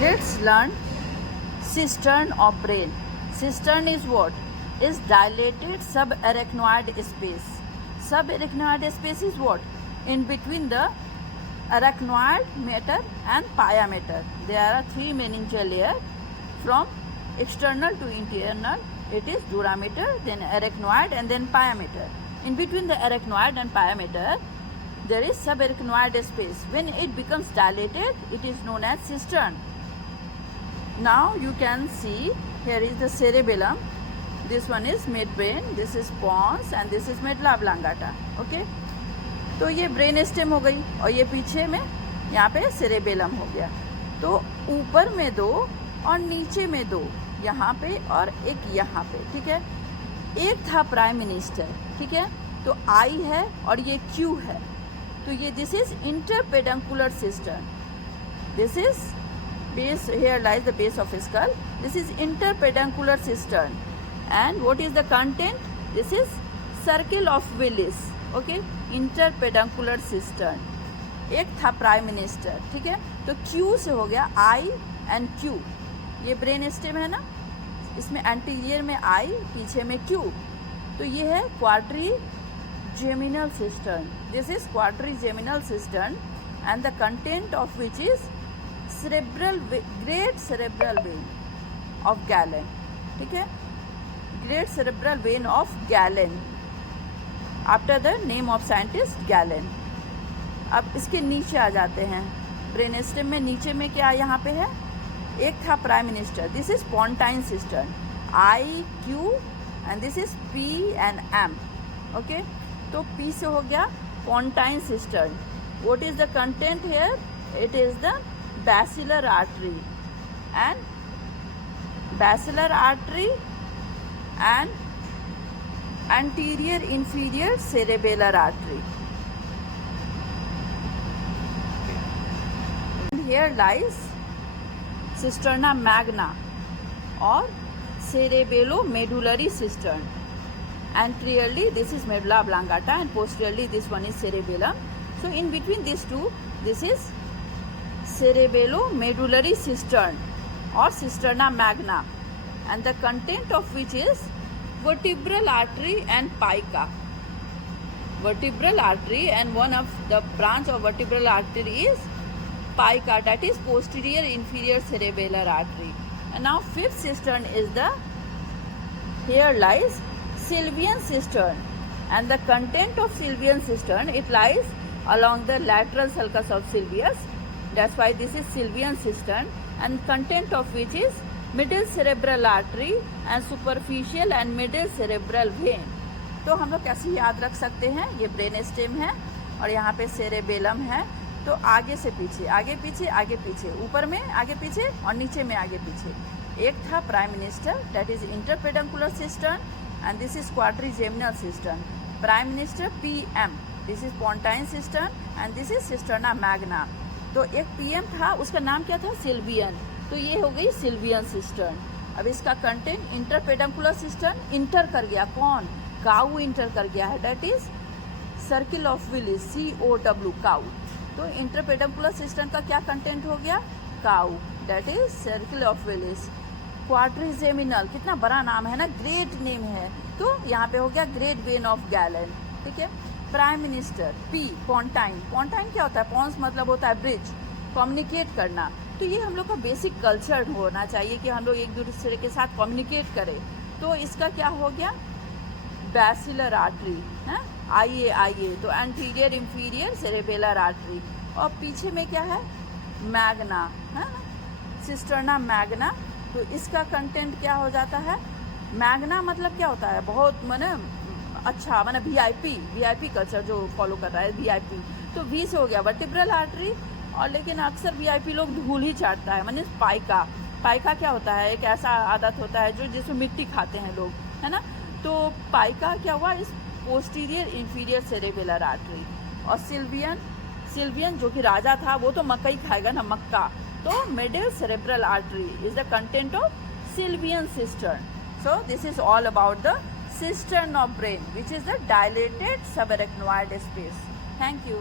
Let's learn cistern of brain. Cistern is what? Is dilated subarachnoid space. Subarachnoid space is what? In between the arachnoid matter and pia matter. There are three meningeal layers from external to internal. It is dura mater, then arachnoid, and then pia mater. In between the arachnoid and pia mater, there is subarachnoid space. When it becomes dilated, it is known as cistern. Now you can see here is the cerebellum. This one is midbrain, this is pons, and this is medulla oblongata. Okay, तो ये brain stem हो गई और ये पीछे में यहाँ पे सेरेबेलम हो गया. तो ऊपर में दो और नीचे में दो, यहाँ पे और एक यहाँ पे. ठीक है, एक था प्राइम मिनिस्टर. ठीक है, तो आई है और ये क्यू है. तो ये this is interpeduncular system. This is base, here lies the base of skull. This is interpeduncular cistern. And what is the content? This is circle of Willis. Okay, interpeduncular cistern. एक था prime minister. ठीक है, तो Q से हो गया I and Q. ये brain stem है ना, इसमें एंटीरियर में I, पीछे में Q. तो ये है quadrigeminal cistern. This is quadrigeminal cistern and the content of which is great cerebral vein of Galen. ठीक है, great cerebral vein of Galen after the name of scientist Galen. अब इसके नीचे आ जाते हैं. ब्रेन स्टेम में नीचे में क्या यहाँ पे है? एक था prime minister. This is pontine system, I Q, and this is P and M. Okay, तो पी से हो गया pontine system. What is the content here? It is the basilar artery and anterior inferior cerebellar artery. And here lies cisterna magna or cerebellomedullary cistern. Anteriorly this is medulla oblongata and posteriorly this one is cerebellum. So in between these two, this is cerebellomedullary cistern or cisterna magna, and the content of which is vertebral artery and pica. Vertebral artery, and one of the branch of vertebral artery is pica, that is posterior inferior cerebellar artery. And now fifth cistern is the, here lies Sylvian cistern, and the content of Sylvian cistern, it lies along the lateral sulcus of Sylvius. That's why this is Sylvian cistern, and content of which is middle cerebral artery and superficial and middle cerebral vein. तो हम लोग कैसे याद रख सकते हैं? ये brain stem है और यहाँ पे सेरेबेलम है. तो आगे से पीछे, आगे पीछे, आगे पीछे, ऊपर में आगे पीछे और नीचे में आगे पीछे. एक था prime minister, that is interpeduncular cistern, and this is quadrigeminal cistern. Prime minister PM, this is pontine cistern, and this is cisterna magna. तो एक पीएम था, उसका नाम क्या था? सिल्वियन. तो ये हो गई सिल्वियन सिस्टर्न. अब इसका कंटेंट इंटरपेडंकुलर सिस्टर्न इंटर कर गया. कौन? काउ इंटर कर गया है, that is circle of Willis, COW, cow. तो इंटरपेडंकुलर सिस्टर्न का क्या कंटेंट हो गया? Cow, that is circle of Willis. Quadrigeminal, कितना बड़ा नाम है ना, ग्रेट नेम है. तो यहाँ पे हो गया ग्रेट वेन ऑफ गैलन. ठीक है, प्राइम मिनिस्टर पी, पोंटाइन. पोंटाइन क्या होता है? पॉन्स मतलब होता है ब्रिज, कम्युनिकेट करना. तो ये हम लोग का बेसिक कल्चर होना चाहिए कि हम लोग एक दूसरे के साथ कम्युनिकेट करें. तो इसका क्या हो गया? बैसिलर आर्टरी है, आइए. तो एंटीरियर इंफीरियर सेरेबेलर आर्टरी. और पीछे में क्या है? मैग्ना है, सिस्टर्ना मैग्ना. तो इसका कंटेंट क्या हो जाता है? मैग्ना मतलब क्या होता है? बहुत माने अच्छा, माने वीआईपी कल्चर जो फॉलो कर रहा है, वीआईपी. तो वी से हो गया वर्टिब्रल आर्टरी. और लेकिन अक्सर वीआईपी लोग धूल ही चाटता है, माने पाइका. पाइका क्या होता है? एक ऐसा आदत होता है जो जिसमें मिट्टी खाते हैं लोग, है ना. तो पाइका क्या हुआ? इस पोस्टीरियर इंफीरियर सेरेबेलर आर्टरी. और सिल्वियन जो कि राजा था, वो तो मक्का ही खाएगा ना, मक्का. तो middle cerebral artery is the content of Sylvian cistern. So this is all about the cistern of brain, which is the dilated subarachnoid space. Thank you.